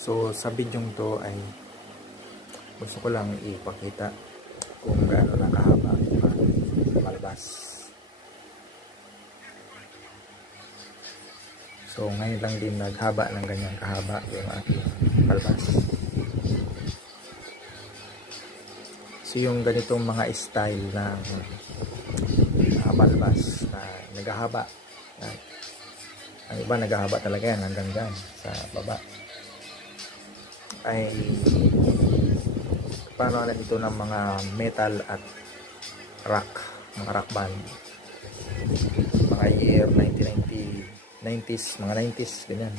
So sa video to ay gusto ko lang ipakita kung gaano na kahaba yung balbas. So ngayon lang din naghaba ng ganyan kahaba yung aking balbas. So yung ganitong mga style ng balbas na naghahaba, ang iba naghahaba talaga yan hanggang dyan sa baba, ay paano ito ng mga metal at rock, mga rock band, mga year 90s, mga 90s ganyan,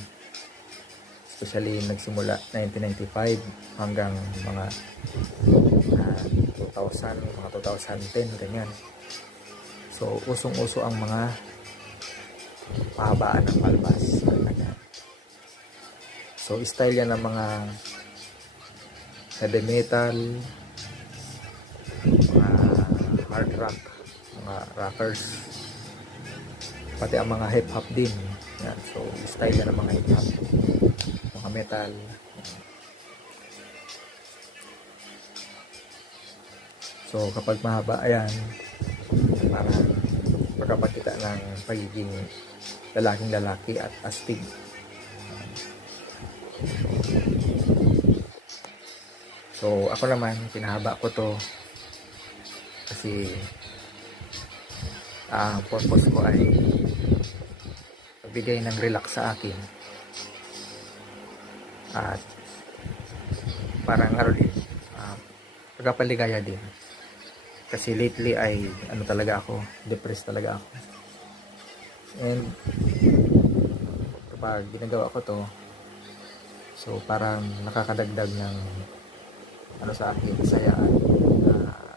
especially nagsimula 1995 hanggang mga 2000, mga 2010 ganyan. So usong-uso ang mga pahabaan ng balbas. So style yan ng mga heavy metal, mga hard rock, mga rockers, pati ang mga hip hop din yan. So style yan ng mga hip hop, mga metal. So kapag mahaba, ayan, parang pagkapakita ng pagiging lalaking lalaki at astig. So ako naman pinahaba ko to kasi ang purpose ko ay magbigay ng relax sa akin at parang din, pagkapaligaya din, kasi lately ay talaga ako, depressed talaga ako, and kapag ginagawa ko to, so parang nakakadagdag ng sa akin, kasayaan,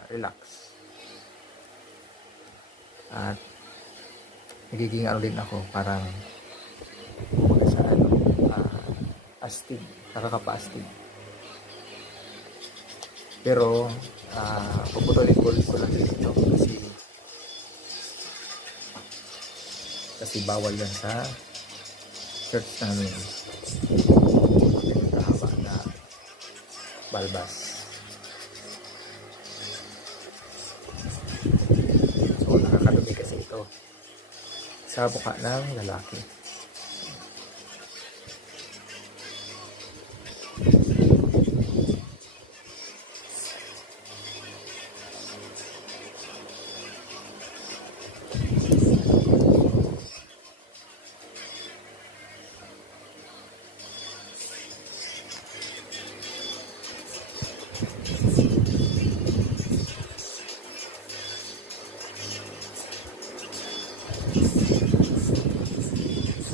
relax, at nagiging din ako, parang sa astig, nakakapaastig. Pero puputulin ko lang dito kasi bawal yan sa church namin, yung kahaba na balbas. So nakakadumi kasi ito sa mukha ng lalaki.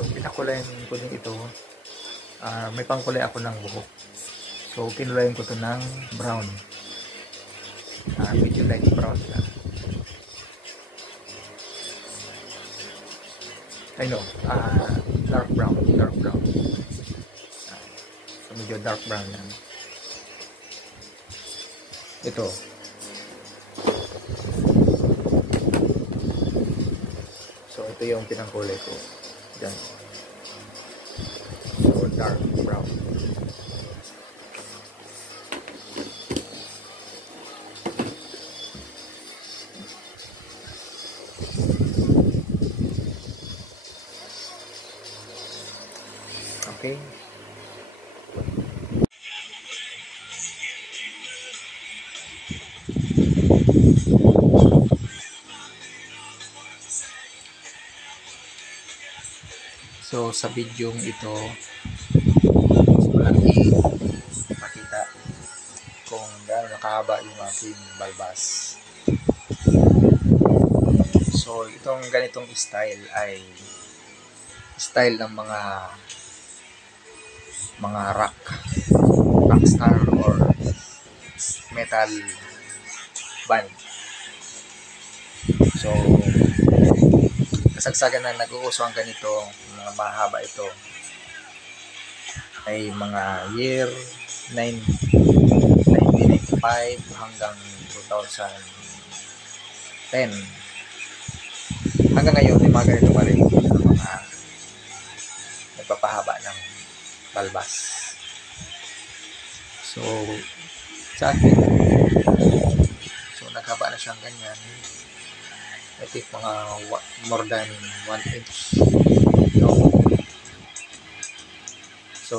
Pinakulayan ko din ito, may pangkulay ako ng buhok, so kinulayan ko ito ng brown, medyo light brown lang, dark brown, so medyo dark brown lang ito. So ito yung pinangkulay ko dyan. So dark brown. Okay. So sa video ito, walang ipakita kung gaano nakahaba yung aking balbas. So itong ganitong style ay style ng mga rockstar or metal band. So kasagsagan na nag-uuso ang ganito, mga mahaba ito ay mga year 1995 2005 hanggang 2010. Hanggang ngayon, may mga ganito pa rin ng mga nagpapahaba ng balbas. So, sa akin, so naghaba na siyang ganyan. I think mga more than 1 inch. So,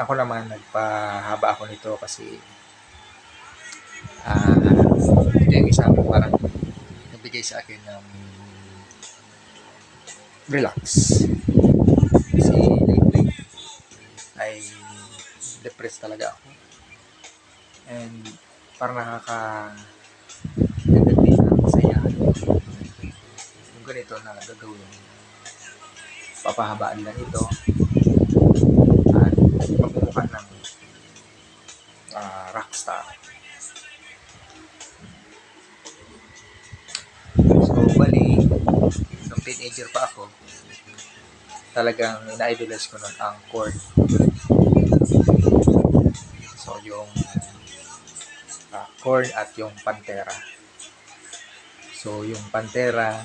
ako naman nagpahaba ako nito kasi ito yung isang parang nagbigay sa akin ng relax. Kasi lately ay depressed talaga ako. And parang nakaka-dagdag ng saya yung ganito na gagawin. Papahabaan lang ito at magmumukha ng rockstar. So, bali, nung teenager pa ako, talagang ina-idolize ko nun ang Korn. So, yung Korn at yung Pantera. So, yung Pantera,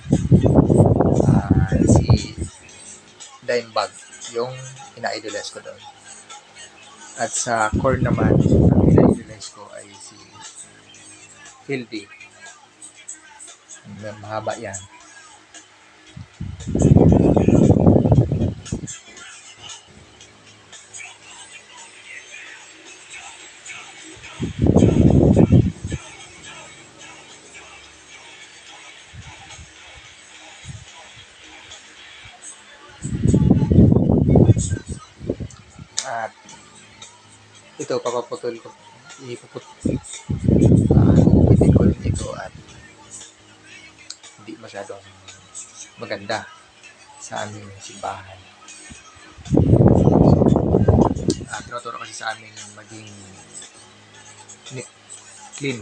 si Dimebag, yung ina-idolize ko doon. At sa Korn naman, ang ina-idolize ko ay si Phil D. Mahaba yan. At ito, papaputol ko. Ipitin ko rin ito at hindi masyadong maganda sa aming simbahan. So, tinuturo kasi sa amin maging clean.